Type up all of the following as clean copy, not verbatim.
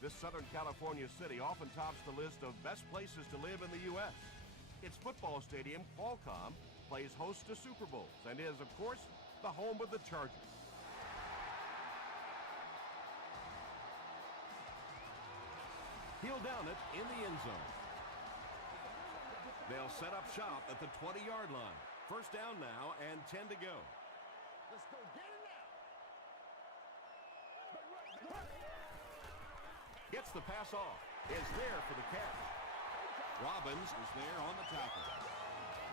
This Southern California city often tops the list of best places to live in the U.S. Its football stadium, Qualcomm, plays host to Super Bowls and is, of course, the home of the Chargers. He'll down it in the end zone. They'll set up shop at the 20-yard line. First down now and 10 to go. Let's go get it now. Gets the pass off. Is there for the catch. Robbins is there on the tackle.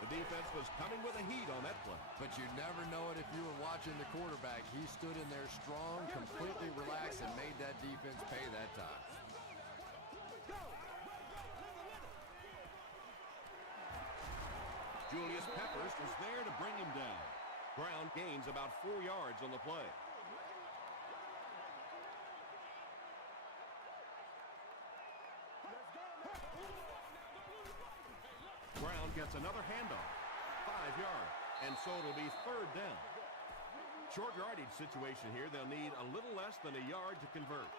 The defense was coming with a heat on that play. But you never know it if you were watching the quarterback. He stood in there strong, completely relaxed, and made that defense pay that time. Julius Peppers was there to bring him down. Brown gains about 4 yards on the play. Brown gets another handoff. 5 yards. And so it'll be third down. Short yardage situation here. They'll need a little less than a yard to convert.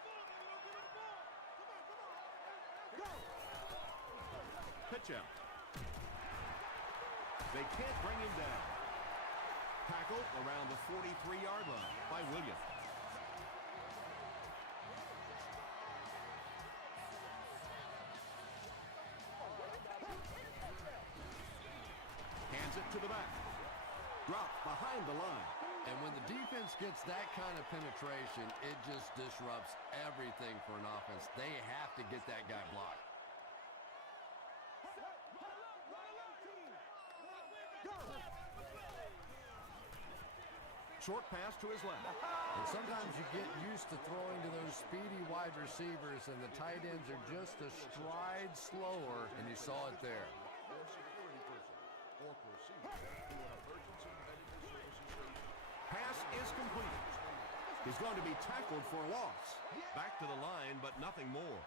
Pitch out. They can't bring him down. Tackled around the 43-yard line by Williams. Hands it to the back. Dropped behind the line. And when the defense gets that kind of penetration, it just disrupts everything for an offense. They have to get that guy blocked. Short pass to his left. And sometimes you get used to throwing to those speedy wide receivers, and the tight ends are just a stride slower, and you saw it there. Pass is completed. He's going to be tackled for a loss. Back to the line, but nothing more.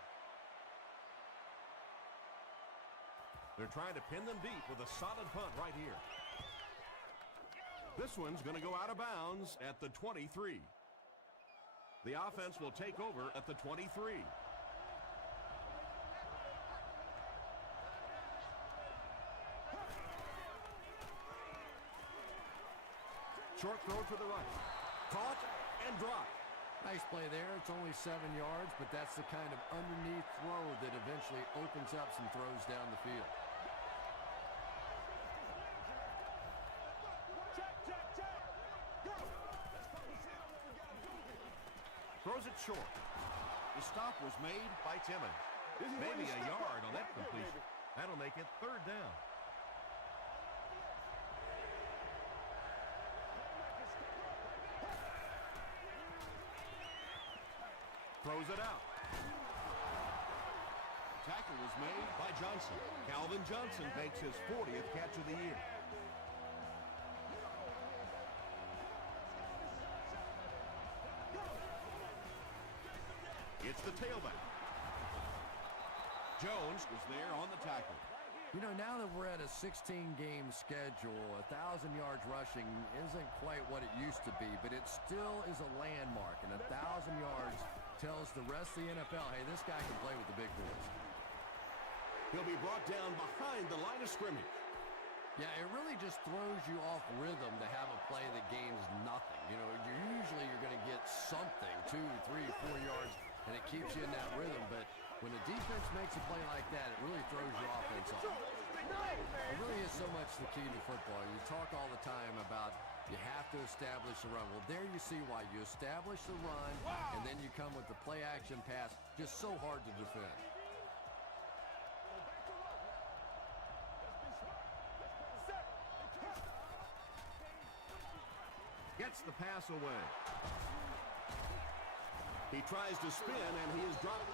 They're trying to pin them deep with a solid punt right here. This one's going to go out of bounds at the 23. The offense will take over at the 23. Short throw to the right. Caught and dropped. Nice play there. It's only 7 yards, but that's the kind of underneath throw that eventually opens up some throws down the field. Throws it short. The stop was made by Timmons. Maybe a yard on that completion. That'll make it third down. Throws it out. Tackle was made by Johnson. Calvin Johnson makes his 40th catch of the year. It's the tailback. Jones was there on the tackle. You know, now that we're at a 16-game schedule, 1,000 yards rushing isn't quite what it used to be, but it still is a landmark, and 1,000 yards tells the rest of the NFL, hey, this guy can play with the big boys. He'll be brought down behind the line of scrimmage. Yeah, it really just throws you off rhythm to have a play that gains nothing. You know, you're going to get something, 2, 3, 4 yards, and it keeps you in that rhythm, but when the defense makes a play like that, it really throws your offense off. It really is so much the key to football. You talk all the time about you have to establish the run. Well, there you see why. You establish the run, and then you come with the play-action pass. Just so hard to defend. Gets the pass away. He tries to spin, and he is dropped.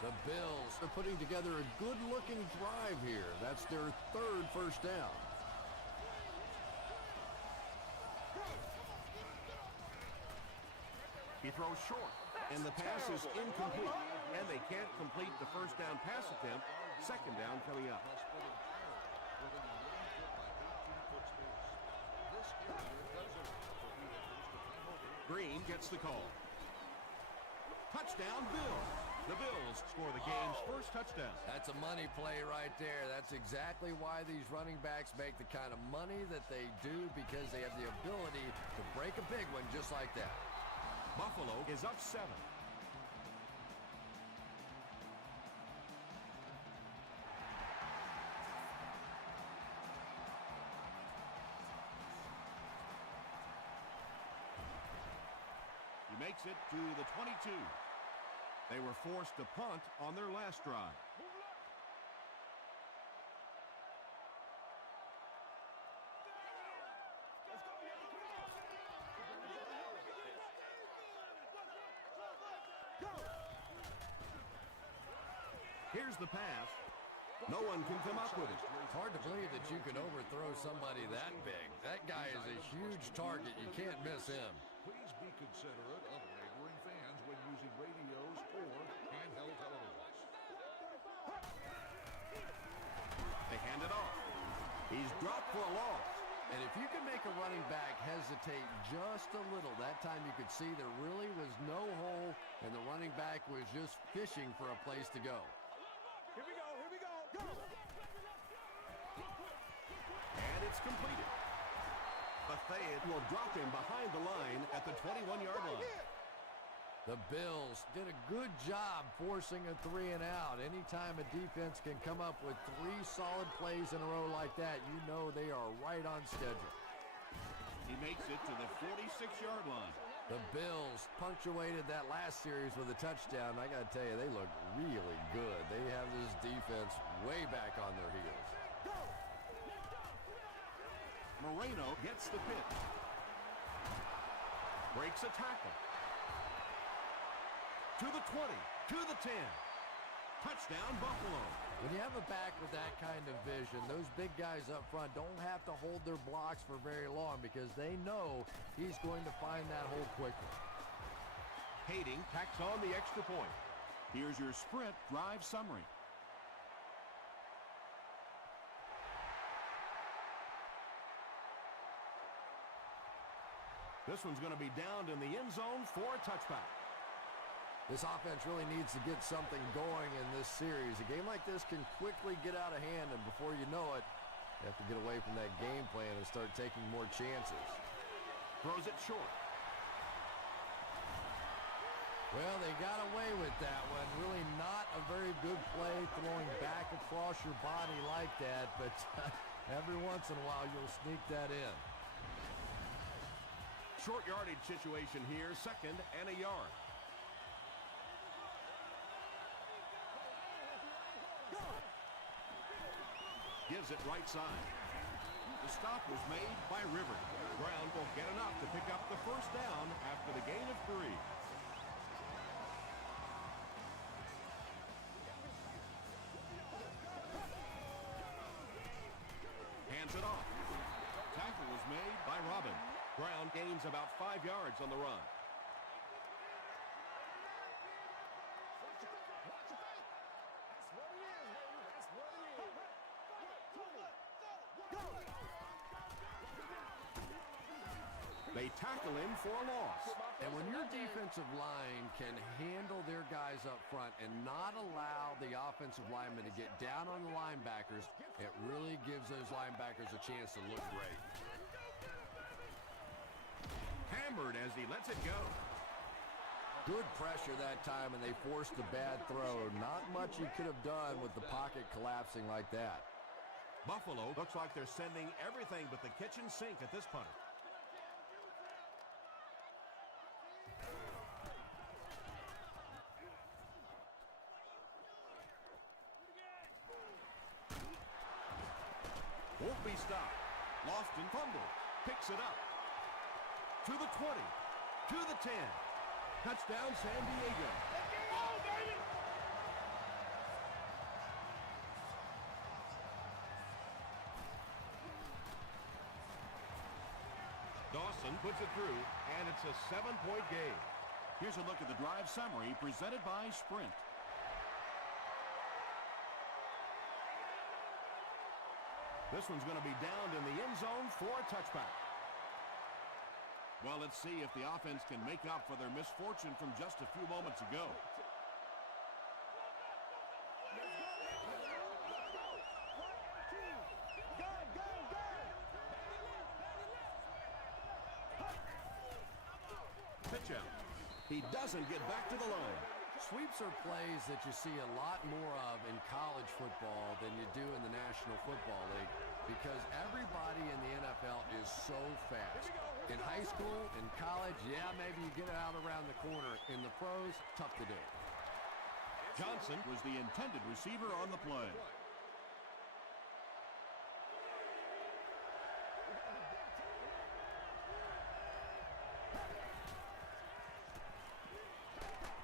The Bills are putting together a good-looking drive here. That's their third first down. He throws short, and the pass is incomplete. And they can't complete the first down pass attempt. Second down coming up. Green gets the call. Touchdown, Bills. The Bills score the game's first touchdown. That's a money play right there. That's exactly why these running backs make the kind of money that they do, because they have the ability to break a big one just like that. Buffalo is up 7. He makes it to the 22. They were forced to punt on their last drive. Here's the pass. No one can come up with it. It's hard to believe that you can overthrow somebody that big. That guy is a huge target. You can't miss him. Please be considerate of neighboring fans when using radios or handheld televisions. They hand it off. He's dropped for a loss. And if you can make a running back hesitate just a little, that time you could see there really was no hole, and the running back was just fishing for a place to go. Here we go, go! And it's completed. Bethea will drop him behind the line at the 21-yard line. The Bills did a good job forcing a 3 and out. Anytime a defense can come up with 3 solid plays in a row like that, you know they are right on schedule. He makes it to the 46-yard line. The Bills punctuated that last series with a touchdown. I got to tell you, they look really good. They have this defense way back on their heels. Moreno gets the pitch. Breaks a tackle. To the 20, to the 10. Touchdown, Buffalo. When you have a back with that kind of vision, those big guys up front don't have to hold their blocks for very long because they know he's going to find that hole quickly. Kading tacks on the extra point. Here's your sprint drive summary. This one's going to be downed in the end zone for a touchback. This offense really needs to get something going in this series. A game like this can quickly get out of hand, and before you know it, you have to get away from that game plan and start taking more chances. Throws it short. Well, they got away with that one. Really not a very good play throwing back across your body like that, but every once in a while you'll sneak that in. Short yardage situation here, 2nd and a yard. Gives it right side. The stop was made by Rivers. Brown will get enough to pick up the first down after the gain of 3. Hands it off. Tackle was made by Robin. Brown gains about 5 yards on the run. They tackle him for a loss. And when your defensive line can handle their guys up front and not allow the offensive linemen to get down on the linebackers, it really gives those linebackers a chance to look great. Hammered as he lets it go. Good pressure that time, and they forced a bad throw. Not much he could have done with the pocket collapsing like that. Buffalo looks like they're sending everything but the kitchen sink at this punter. Won't be stopped. Lofton fumble. Picks it up. To the 20. To the 10. Touchdown, San Diego. Dawson puts it through, and it's a 7-point game. Here's a look at the drive summary presented by Sprint. This one's going to be downed in the end zone for a touchback. Well, let's see if the offense can make up for their misfortune from just a few moments ago. Pitch out. He doesn't get back to the line. Sweeps are plays that you see a lot more of in college football than you do in the National Football League because everybody in the NFL is so fast. In high school, in college, yeah, maybe you get it out around the corner. In the pros, tough to do. Johnson was the intended receiver on the play.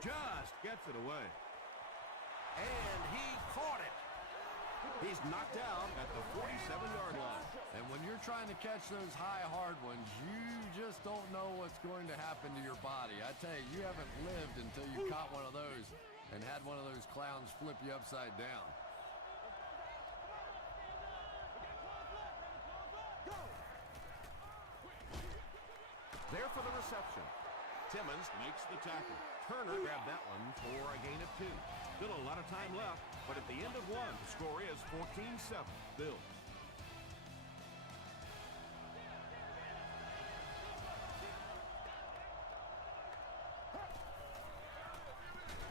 Just gets it away. And he caught it. He's knocked out at the 47-yard line. And when you're trying to catch those high, hard ones, you just don't know what's going to happen to your body. I tell you, you haven't lived until you caught one of those and had one of those clowns flip you upside down. There for the reception. Timmons makes the tackle. Turner grabbed that one for a gain of 2. Still a lot of time left, but at the end of 1, the score is 14-7. Bills.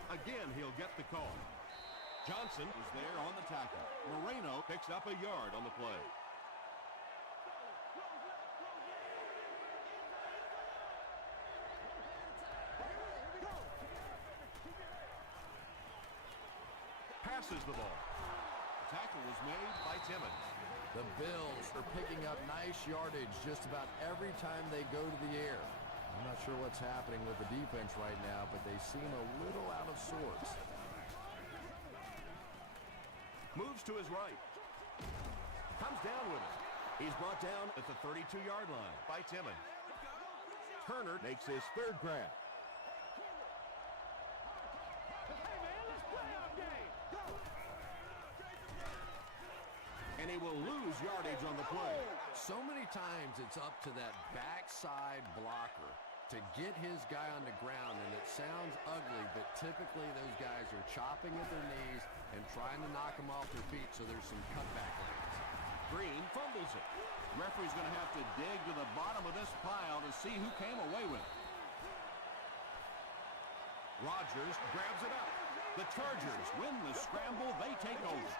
Again, he'll get the call. Johnson is there on the tackle. Moreno picks up a yard on the play. Passes the ball. The tackle was made by Timmons. The Bills are picking up nice yardage just about every time they go to the air. I'm not sure what's happening with the defense right now, but they seem a little out of sorts. Moves to his right. Comes down with it. He's brought down at the 32-yard line by Timmons. Turner makes his 3rd grab. And he will lose yardage on the play. So many times it's up to that backside blocker to get his guy on the ground, and it sounds ugly, but typically those guys are chopping at their knees and trying to knock them off their feet, so there's some cutback lanes. Green fumbles it. Referee's going to have to dig to the bottom of this pile to see who came away with it. Rodgers grabs it up. The Chargers win the scramble. They take over.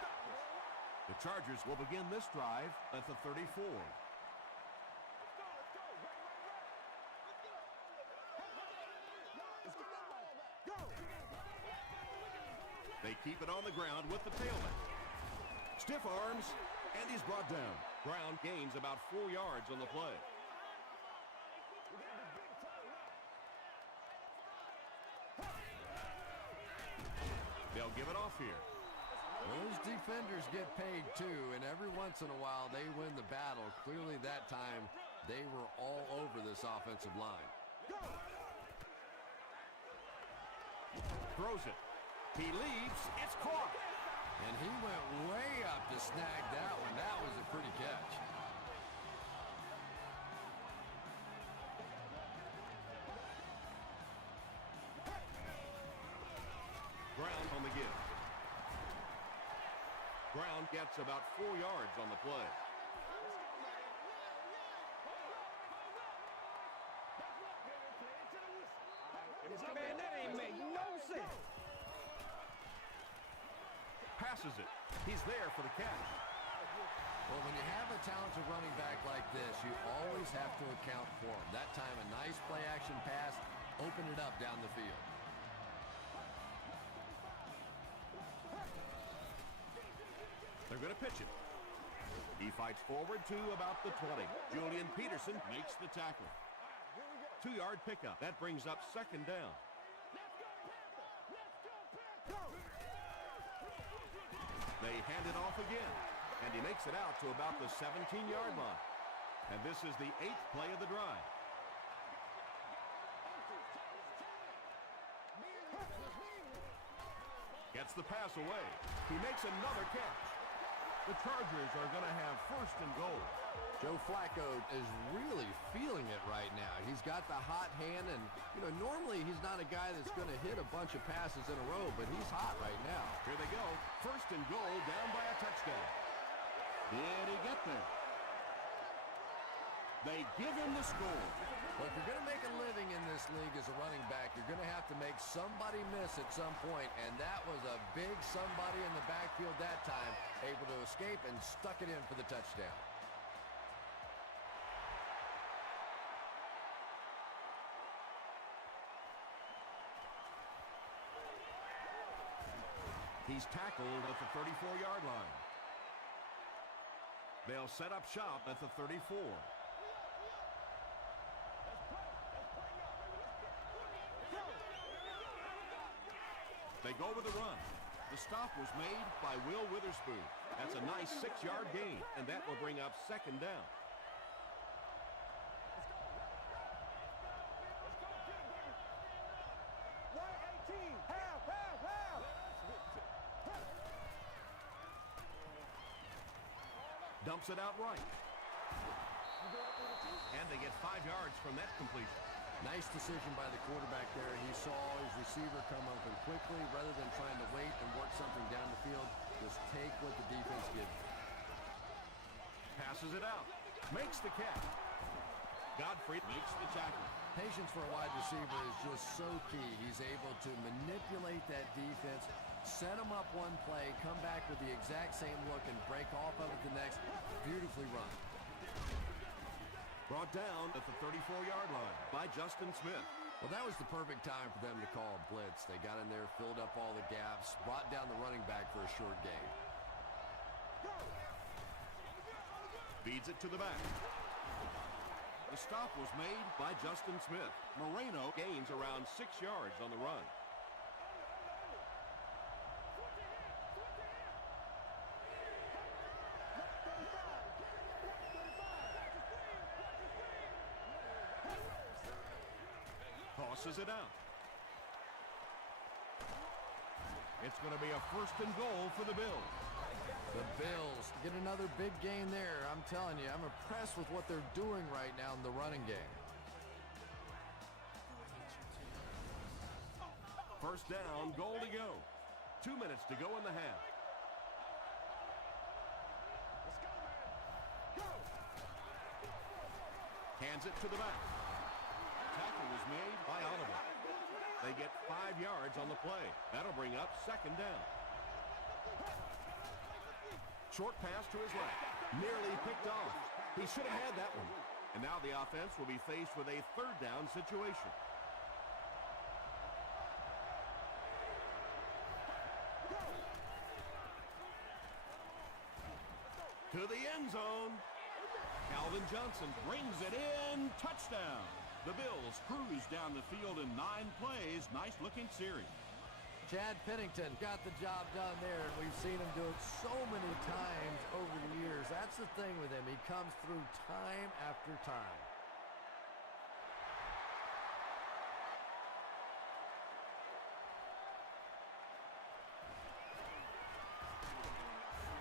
The Chargers will begin this drive at the 34. They keep it on the ground with the tailback. Stiff arms, and he's brought down. Brown gains about 4 yards on the play. They'll give it off here. Those defenders get paid too, and every once in a while they win the battle. Clearly that time they were all over this offensive line. Throws it. He leaps. It's caught. And he went way up to snag that one. That was a pretty catch. Brown on the give. Brown gets about 4 yards on the play. Man, that ain't make no sense. Passes it. He's there for the catch. Well, when you have a talented running back like this, you always have to account for him. That time, a nice play-action pass opened it up down the field. They're going to pitch it. He fights forward to about the 20. Julian Peterson makes the tackle. 2-yard pickup. That brings up 2nd down. They hand it off again, and he makes it out to about the 17-yard line. And this is the 8th play of the drive. Gets the pass away. He makes another catch. The Chargers are going to have first and goal. Joe Flacco is really feeling it right now. He's got the hot hand, and, normally he's not a guy that's going to hit a bunch of passes in a row, but he's hot right now. Here they go. First and goal, down by a touchdown. Did he get there? They give him the score. Well, if you're going to make a living in this league as a running back, you're going to have to make somebody miss at some point, and that was a big somebody in the backfield that time, able to escape and stuck it in for the touchdown. He's tackled at the 34-yard line. They'll set up shop at the 34. They go with the run. The stop was made by Will Witherspoon. That's a nice 6-yard gain, and that will bring up second down. Dumps it out right. And they get 5 yards from that completion. Nice decision by the quarterback there. He saw his receiver come open quickly rather than trying to wait and work something down the field. Just take what the defense gives you. Passes it out. Makes the catch. Godfrey makes the tackle. Patience for a wide receiver is just so key. He's able to manipulate that defense, set them up one play, come back with the exact same look, and break off of it the next. Beautifully run. Brought down at the 34-yard line by Justin Smith. Well, that was the perfect time for them to call a blitz. They got in there, filled up all the gaps, brought down the running back for a short gain. Feeds it to the back. The stop was made by Justin Smith. Moreno gains around 6 yards on the run. Tosses it out. It's going to be a first and goal for the Bills. The Bills get another big gain there. I'm telling you, I'm impressed with what they're doing right now in the running game. First down, goal to go. 2 minutes to go in the half. Hands it to the back. Tackle was made by Oliver. They get 5 yards on the play. That'll bring up second down. Short pass to his left. Nearly picked off. He should have had that one. And now the offense will be faced with a third down situation. To the end zone. Calvin Johnson brings it in. Touchdown. The Bills cruise down the field in 9 plays. Nice-looking series. Chad Pennington got the job done there, and we've seen him do it so many times over the years. That's the thing with him. He comes through time after time.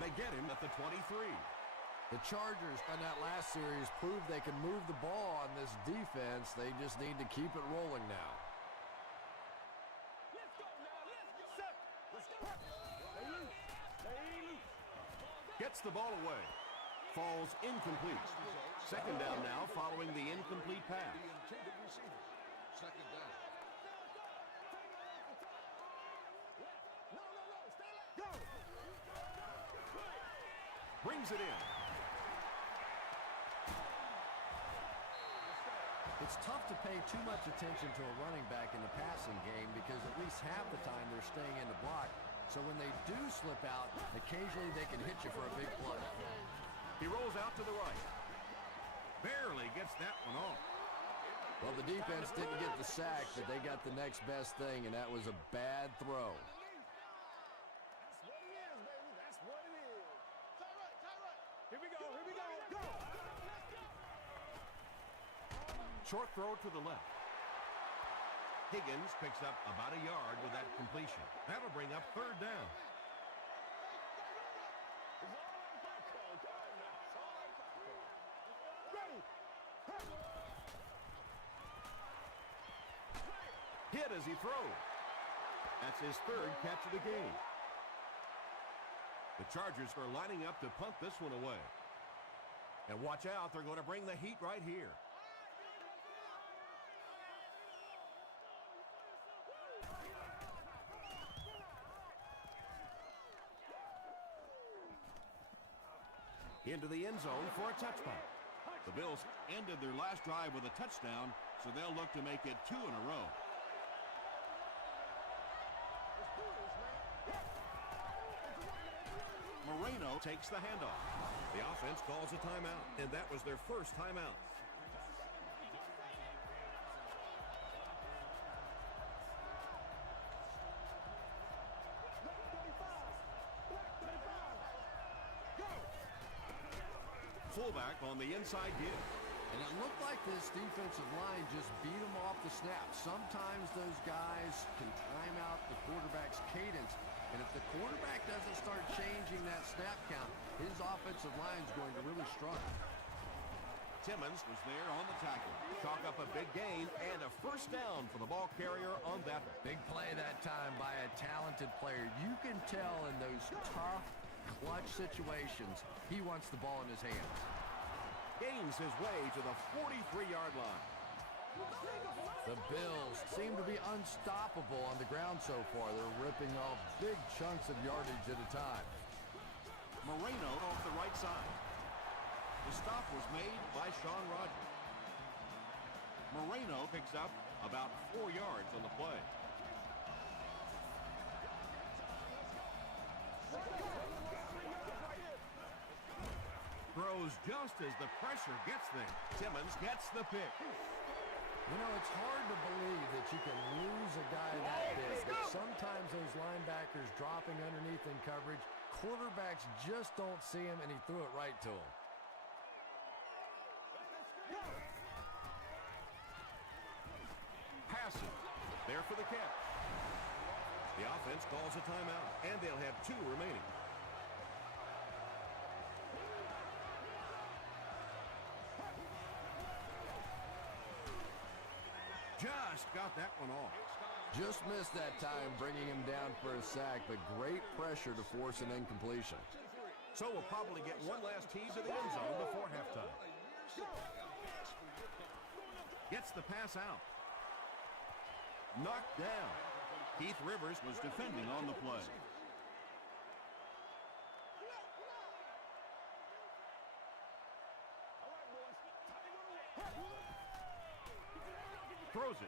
They get him at the 23. The Chargers in that last series proved they can move the ball on this defense. They just need to keep it rolling now. Gets the ball away. Falls incomplete. Second down now following the incomplete pass. The intended receiver. Second down. Brings it in. It's tough to pay too much attention to a running back in the passing game because at least half the time they're staying in the block. So when they do slip out, occasionally they can hit you for a big play. He rolls out to the right. Barely gets that one off. Well, the defense didn't get the sack, but they got the next best thing, and that was a bad throw. That's what it is, baby. That's what it is. Tie right. Here we go. Go! Short throw to the left. Higgins picks up about a yard with that completion. That'll bring up third down. hit as he throws. That's his third catch of the game. The Chargers are lining up to punt this one away. And watch out, they're going to bring the heat right here. Into the end zone for a touchback. The Bills ended their last drive with a touchdown, so they'll look to make it 2 in a row. Moreno takes the handoff. The offense calls a timeout, and that was their first timeout. Fullback on the inside give. And it looked like this defensive line just beat them off the snap. Sometimes those guys can time out the quarterback's cadence. And if the quarterback doesn't start changing that snap count, his offensive line is going to really struggle. Timmons was there on the tackle. Chalk up a big gain and a first down for the ball carrier on that one. Big play that time by a talented player. You can tell in those tough, clutch situations, he wants the ball in his hands. Gains his way to the 43-yard line. The Bills seem to be unstoppable on the ground so far. They're ripping off big chunks of yardage at a time. Moreno off the right side. The stop was made by Sean Rogers. Moreno picks up about 4 yards on the play. Throws just as the pressure gets there. Timmons gets the pick. You know, it's hard to believe that you can lose a guy that big, but sometimes those linebackers dropping underneath in coverage, quarterbacks just don't see him, and he threw it right to him. Passing. There for the catch. The offense calls a timeout, and they'll have 2 remaining. Just got that one off. Just missed that time, bringing him down for a sack, but great pressure to force an incompletion. So we'll probably get one last tease of the end zone before halftime. Gets the pass out. Knocked down. Keith Rivers was defending on the play. Throws it.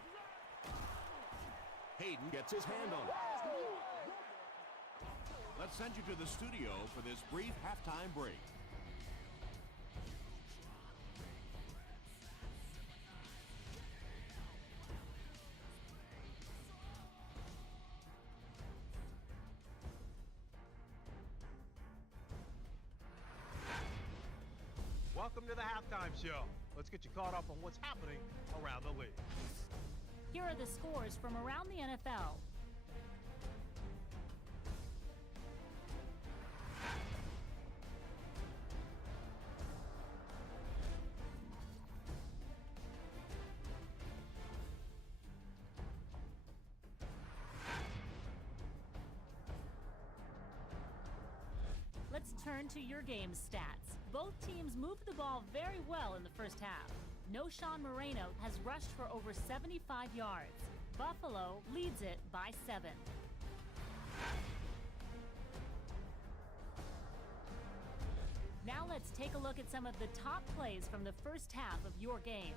Hayden gets his hand on it. Let's send you to the studio for this brief halftime break. Welcome to the halftime show. Let's get you caught up on what's happening around the league. Here are the scores from around the NFL. Let's turn to your game stats. Both teams moved the ball very well in the first half. No Sean Moreno has rushed for over 75 yards. Buffalo leads it by 7. Now let's take a look at some of the top plays from the first half of your game.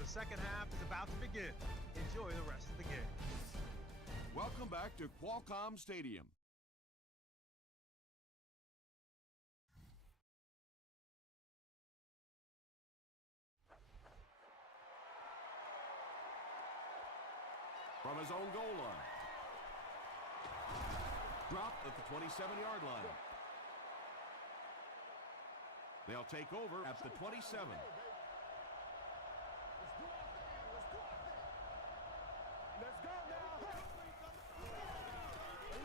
The second half is about to begin. Enjoy the rest of the game. Welcome back to Qualcomm Stadium. from his own goal line. Dropped at the 27-yard line. They'll take over at the 27. Let's go now.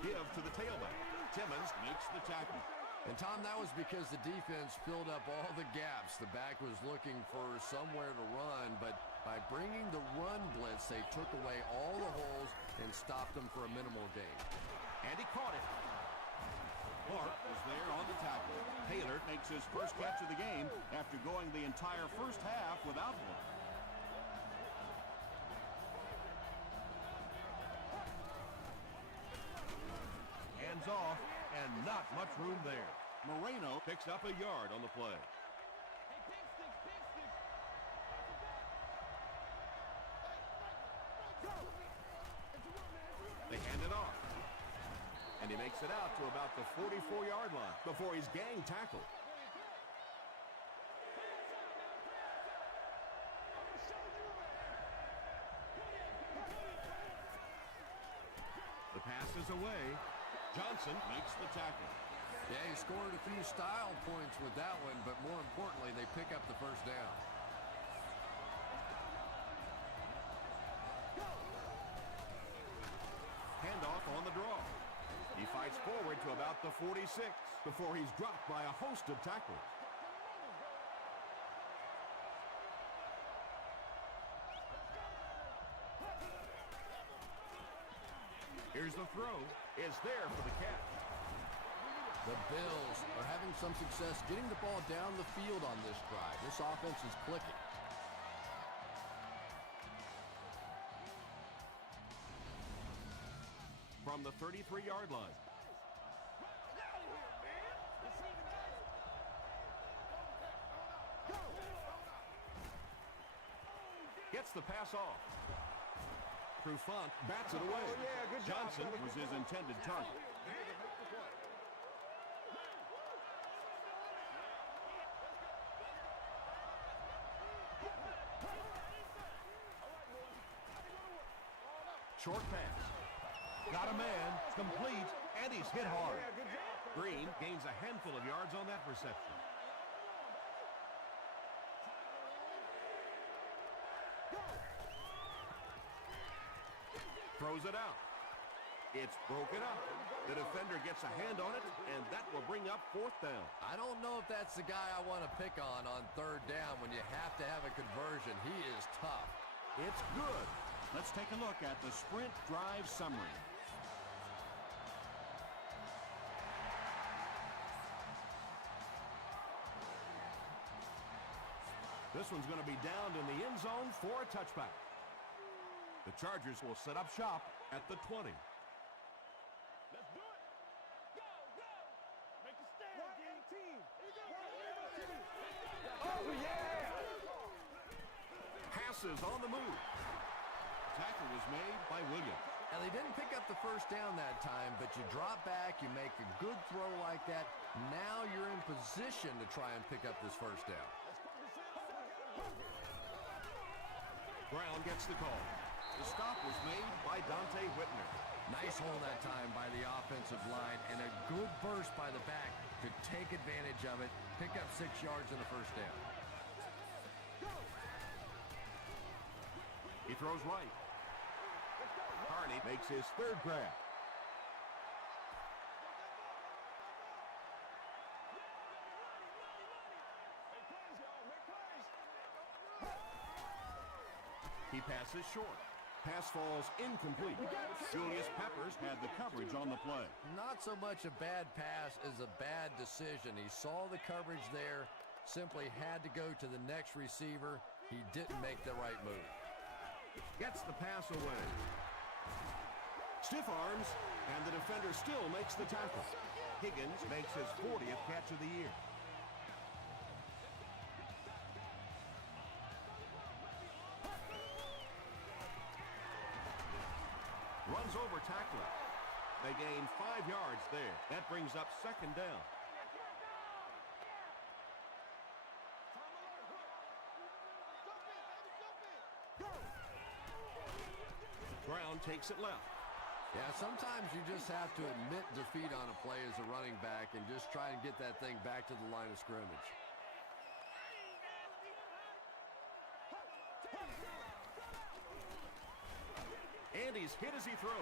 Give to the tailback. Timmons makes the tackle. And, Tom, that was because the defense filled up all the gaps. The back was looking for somewhere to run, but by bringing the run blitz, they took away all the holes and stopped them for a minimal gain. And he caught it. Clark was there on the tackle. Taylor makes his first catch of the game after going the entire first half without one. Hands off, and not much room there. Moreno picks up a yard on the play. They hand it off. And he makes it out to about the 44-yard line before he's gang tackled. The pass is away. Johnson makes the tackle. Yeah, he scored a few style points with that one, but more importantly, they pick up the first down. Handoff on the draw. He fights forward to about the 46 before he's dropped by a host of tackles. Here's the throw. It's there for the catch. The Bills are having some success getting the ball down the field on this drive. This offense is clicking. From the 33-yard line. Gets the pass off. Trufant bats it away. Johnson was his intended target. Short pass. Got a man, complete, and he's hit hard. Green gains a handful of yards on that reception. Throws it out. It's broken up. The defender gets a hand on it, and that will bring up fourth down. I don't know if that's the guy I want to pick on third down when you have to have a conversion. He is tough. It's good. Let's take a look at the sprint drive summary. This one's going to be downed in the end zone for a touchback. The Chargers will set up shop at the 20. Let's do it. Go, go. Make a stand, team. Oh, yeah. Passes on the move. Tackle was made by Williams. And they didn't pick up the first down that time, but you drop back, you make a good throw like that. Now you're in position to try and pick up this first down. Brown gets the call. The stop was made by Dante Whitner. Nice hold that time by the offensive line, and a good burst by the back to take advantage of it, pick up 6 yards in the first down. He throws right. Carney makes his third grab. He passes short. Pass falls incomplete. Julius Peppers had the coverage on the play. Not so much a bad pass as a bad decision. He saw the coverage there, simply had to go to the next receiver. He didn't make the right move. Gets the pass away. Stiff arms, and the defender still makes the tackle. Higgins makes his 40th catch of the year. Runs over tackler. They gain 5 yards there. That brings up second down. Brown Brown takes it left. Yeah, sometimes you just have to admit defeat on a play as a running back and just try and get that thing back to the line of scrimmage. And he's hit as he throws.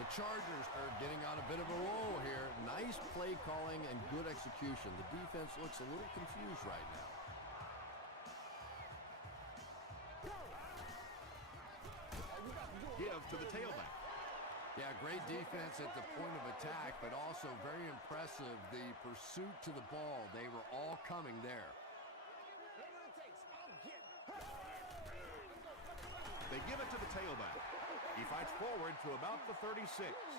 The Chargers are getting on a bit of a roll here. Nice play calling and good execution. The defense looks a little confused right now. Give to the tailback. Yeah, great defense at the point of attack, but also very impressive the pursuit to the ball. They were all coming there. They give it to the tailback. He fights forward to about the 36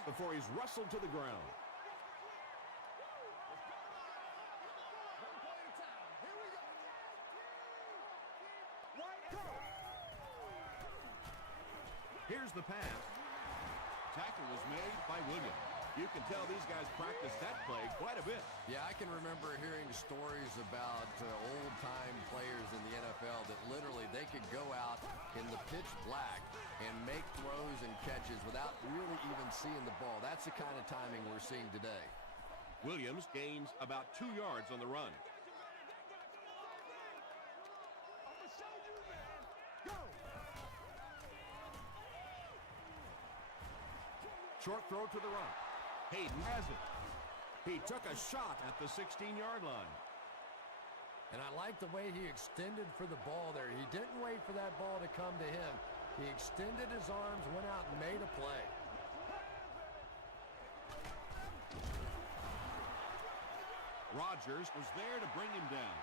before he's wrestled to the ground. Here's the pass. Tackle was made by Williams. You can tell these guys practice that play quite a bit. Yeah, I can remember hearing stories about old-time players in the NFL that literally they could go out in the pitch black and make throws and catches without really even seeing the ball. That's the kind of timing we're seeing today. Williams gains about 2 yards on the run. Short throw to the right. Hayden has it. He took a shot at the 16-yard line. And I like the way he extended for the ball there. He didn't wait for that ball to come to him. He extended his arms, went out and made a play. Rodgers was there to bring him down.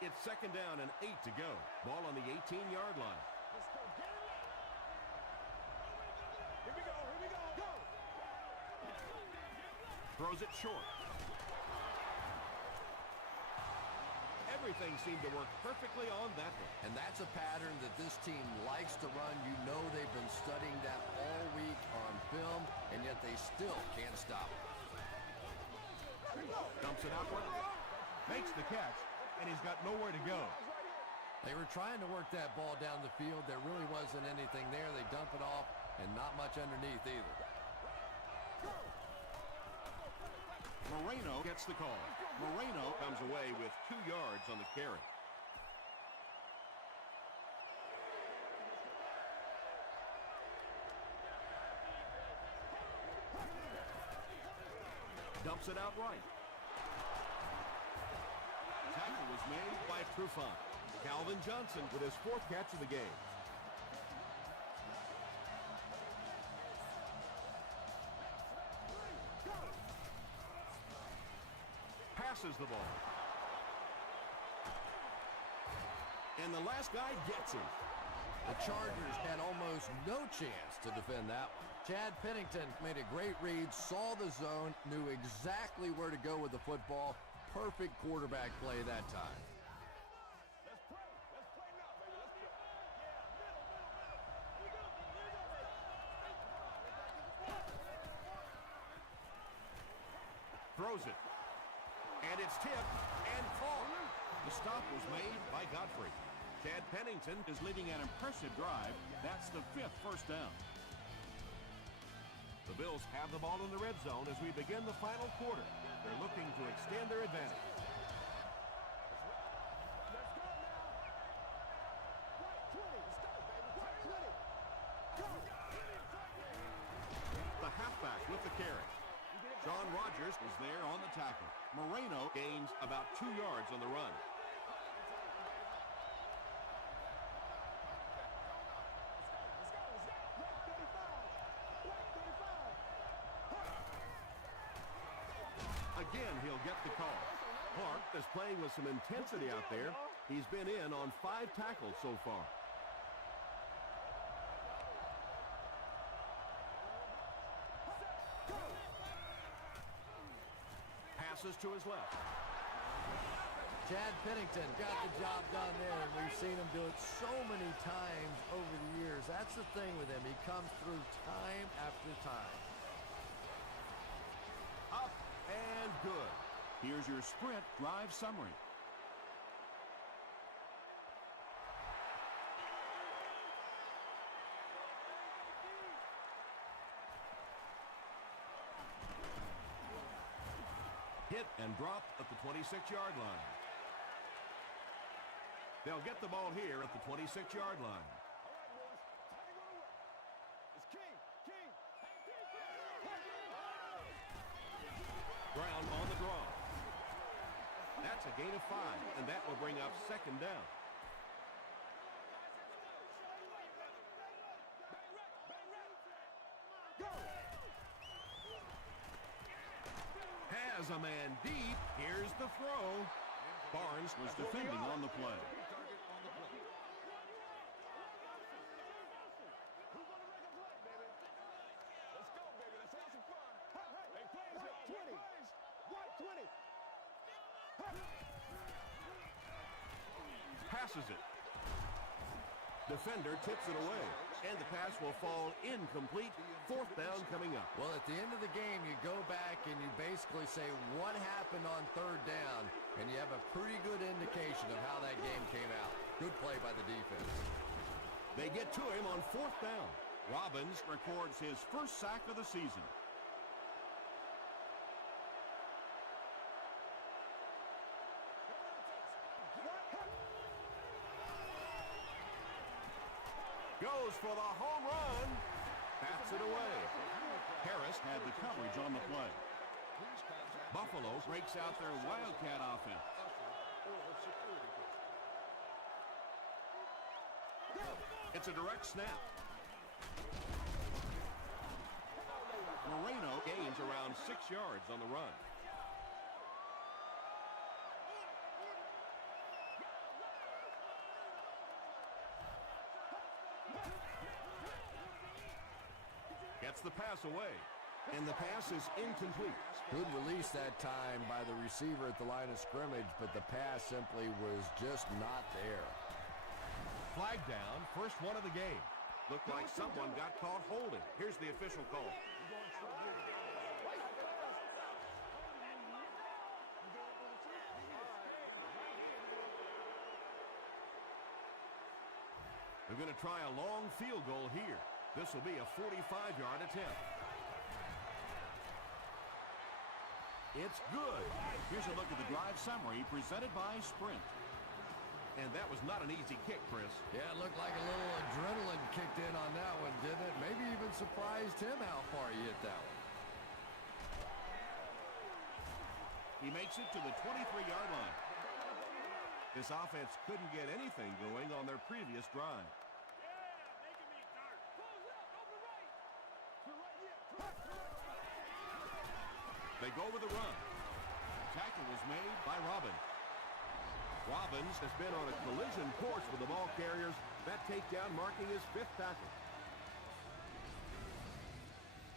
It's 2nd down and 8 to go. Ball on the 18-yard line. Here we go, go! Throws it short. Everything seemed to work perfectly on that one. And that's a pattern that this team likes to run. You know they've been studying that all week on film, and yet they still can't stop it. Dumps it outward. Makes the catch, and he's got nowhere to go. They were trying to work that ball down the field. There really wasn't anything there. They dump it off, and not much underneath either. Moreno gets the call. Moreno comes away with 2 yards on the carry. Dumps it out right. Tackle was made by Trufant. Calvin Johnson with his 4th catch of the game. Passes the ball. And the last guy gets him. The Chargers had almost no chance to defend that one. Chad Pennington made a great read, saw the zone, knew exactly where to go with the football. Perfect quarterback play that time. Let's pray now, baby. Let's pray. Yeah, middle. Here we go. Throws it. And it's tipped and caught. The stop was made by Godfrey. Chad Pennington is leading an impressive drive. That's the 5th first down. The Bills have the ball in the red zone as we begin the final quarter. They're looking to extend their advantage. Let's go now. Right 20. Let's go, baby. Right 20. Go. The halfback with the carry. John Rodgers was there on the tackle. Moreno gains about 2 yards on the run. Again, he'll get the call. Clark is playing with some intensity out there. He's been in on 5 tackles so far. Passes to his left. Chad Pennington got the job done there, and we've seen him do it so many times over the years. That's the thing with him. He comes through time after time. Up and good. Here's your sprint drive summary. Hit and dropped at the 26-yard line. They'll get the ball here at the 26-yard line. Brown on the draw. That's a gain of 5, and that will bring up second down. Has a man deep. Here's the throw. Barnes was defending on the play. Passes it. Defender tips it away, and the pass will fall incomplete. Fourth down coming up. Well, at the end of the game, you go back and you basically say what happened on third down, and you have a pretty good indication of how that game came out. Good play by the defense. They get to him on fourth down. Robbins records his first sack of the season. Goes for the home run. Bats it away. Harris had the coverage on the play. Buffalo breaks out their Wildcat offense. It's a direct snap. Moreno gains around 6 yards on the run. Gets the pass away, and the pass is incomplete. Good release that time by the receiver at the line of scrimmage, but the pass simply was just not there. Flag down, first one of the game. Looked like someone got caught holding. Here's the official call. They're going to try a long field goal here. This will be a 45-yard attempt. It's good. Here's a look at the drive summary presented by Sprint. And that was not an easy kick, Chris. Yeah, it looked like a little adrenaline kicked in on that one, didn't it? Maybe even surprised him how far he hit that one. He makes it to the 23-yard line. This offense couldn't get anything going on their previous drive. They go with the run. Tackle was made by Robbins. Robbins has been on a collision course with the ball carriers. That takedown marking his 5th tackle.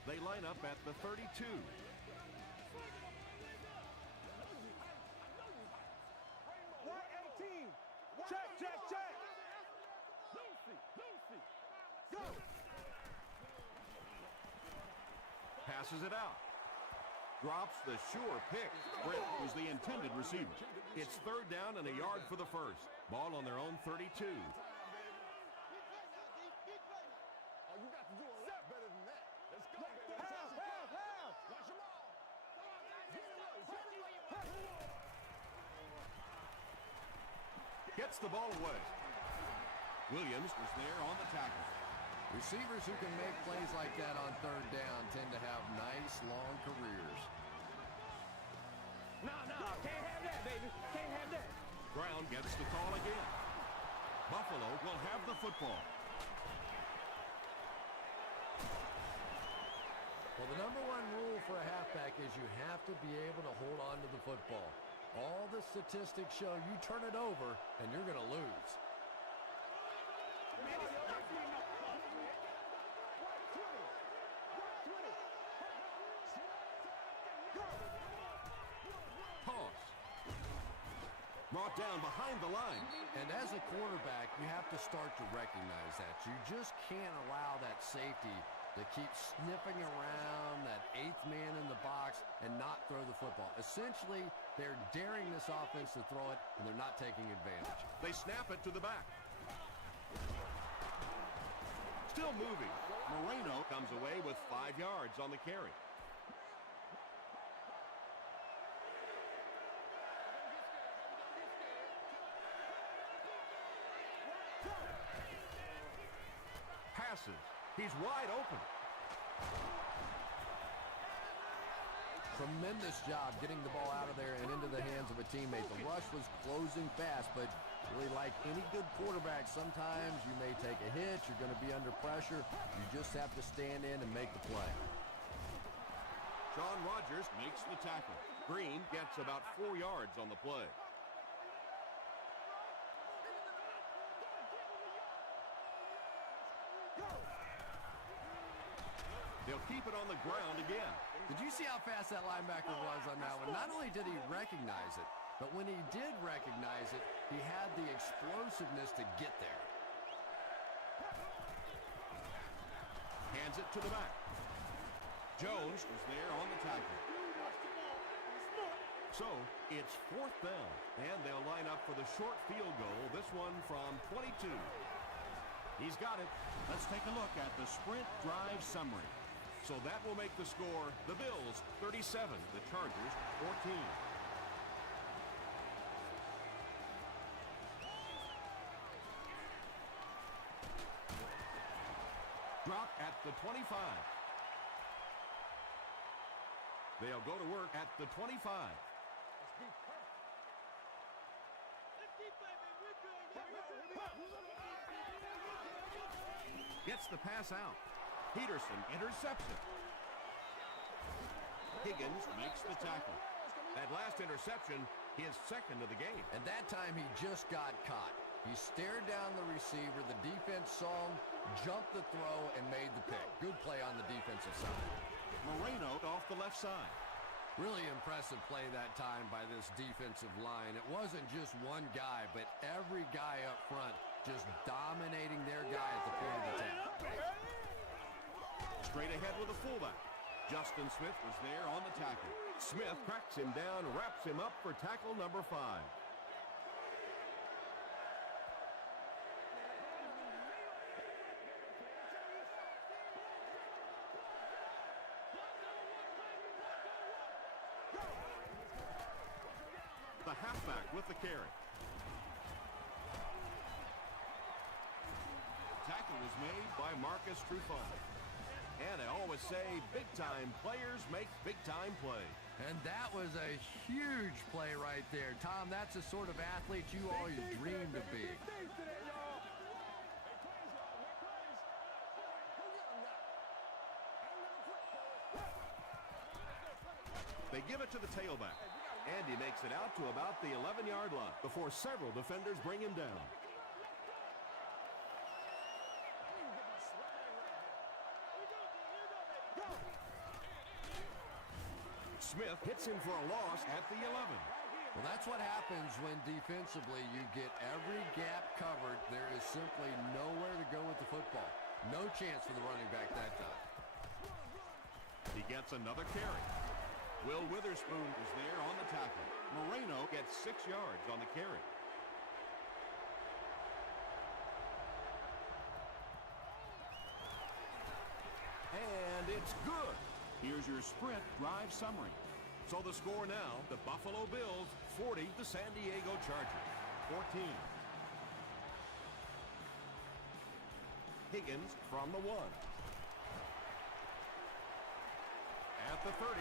They line up at the 32. Check, check, check. Lucy, Lucy. Go. Passes it out. Drops the sure pick. Britt was the intended receiver. It's third down and a yard for the first. Ball on their own 32. Oh, you got to do a lot better than that. Let's go, baby. Half. Watch them all. Gets the ball away. Williams was there on the tackle. Receivers who can make plays like that on third down tend to have nice, long careers. No, can't have that, baby. Can't have that. Brown gets the call again. Buffalo will have the football. Well, the number one rule for a halfback is you have to be able to hold on to the football. All the statistics show you turn it over and you're going to lose. Brought down behind the line. And as a quarterback, you have to start to recognize that. You just can't allow that safety to keep sniffing around that 8th man in the box and not throw the football. Essentially, they're daring this offense to throw it, and they're not taking advantage. They snap it to the back. Still moving. Moreno comes away with 5 yards on the carry. misses. He's wide open. Tremendous job getting the ball out of there and into the hands of a teammate. The rush was closing fast, but really like any good quarterback, sometimes you may take a hit. You're going to be under pressure. You just have to stand in and make the play. Shaun Rogers makes the tackle. Green gets about 4 yards on the play. They'll keep it on the ground again. Did you see how fast that linebacker was on that one? Not only did he recognize it, but when he did recognize it, he had the explosiveness to get there. Hands it to the back. Jones was there on the tackle. So, it's 4th down, and they'll line up for the short field goal, this one from 22. He's got it. Let's take a look at the sprint drive summary. So that will make the score the Bills 37, the Chargers 14. Drop at the 25. They'll go to work at the 25. Gets the pass out. Peterson intercepts it. Higgins makes the tackle. That last interception, his second of the game. And that time he just got caught. He stared down the receiver. The defense saw him, jumped the throw, and made the pick. Good play on the defensive side. Moreno off the left side. Really impressive play that time by this defensive line. It wasn't just one guy, but every guy up front just dominating their guy at the point of attack. Straight ahead with a fullback. Justin Smith was there on the tackle. Smith cracks him down, wraps him up for tackle number 5. The halfback with the carry. Tackle was made by Marcus Trufant. And I always say, big-time players make big-time play. And that was a huge play right there. Tom, that's the sort of athlete you always dreamed of being. They give it to the tailback. And he makes it out to about the 11-yard line before several defenders bring him down. Smith hits him for a loss at the 11. Well, that's what happens when defensively you get every gap covered. There is simply nowhere to go with the football. No chance for the running back that time. He gets another carry. Will Witherspoon is there on the tackle. Moreno gets 6 yards on the carry. And it's good. Here's your sprint drive summary. So the score now, the Buffalo Bills 40, the San Diego Chargers 14. Higgins from the 1. At the 30.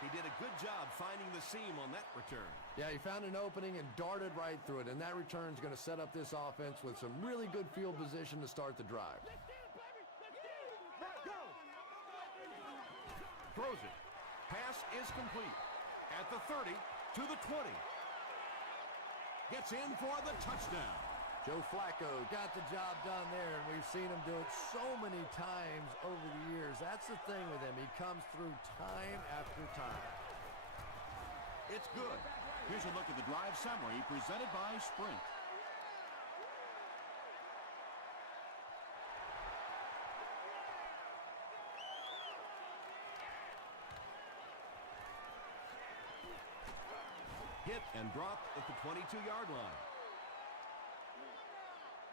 He did a good job finding the seam on that return. Yeah, he found an opening and darted right through it, and that return is going to set up this offense with some really good field position to start the drive. Throws it. Pass is complete. At the 30, to the 20. Gets in for the touchdown. Joe Flacco got the job done there, and we've seen him do it so many times over the years. That's the thing with him. He comes through time after time. It's good. Here's a look at the drive summary presented by Sprint. Hit and dropped at the 22-yard line.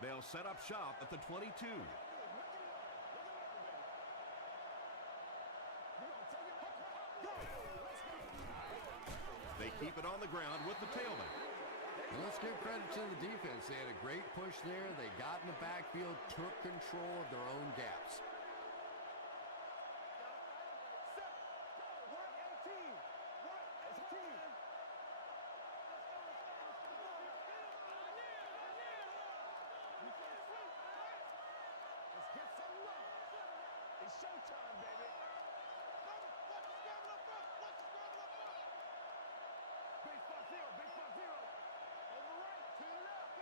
They'll set up shop at the 22. They keep it on the ground with the tailback. And let's give credit to the defense. They had a great push there. They got in the backfield, took control of their own gaps. Work as a team. Work as a team. Let's get some love. It's showtime, baby. Watch the scramble up front. Watch the scramble up front. Big spot zero. Big spot zero. On the right, to the left.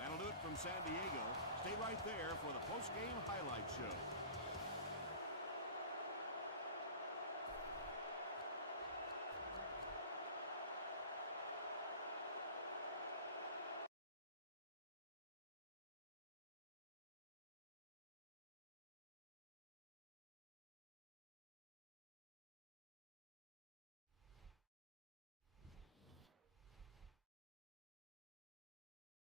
That'll do it from San Diego. Stay right there for the post-game highlight show.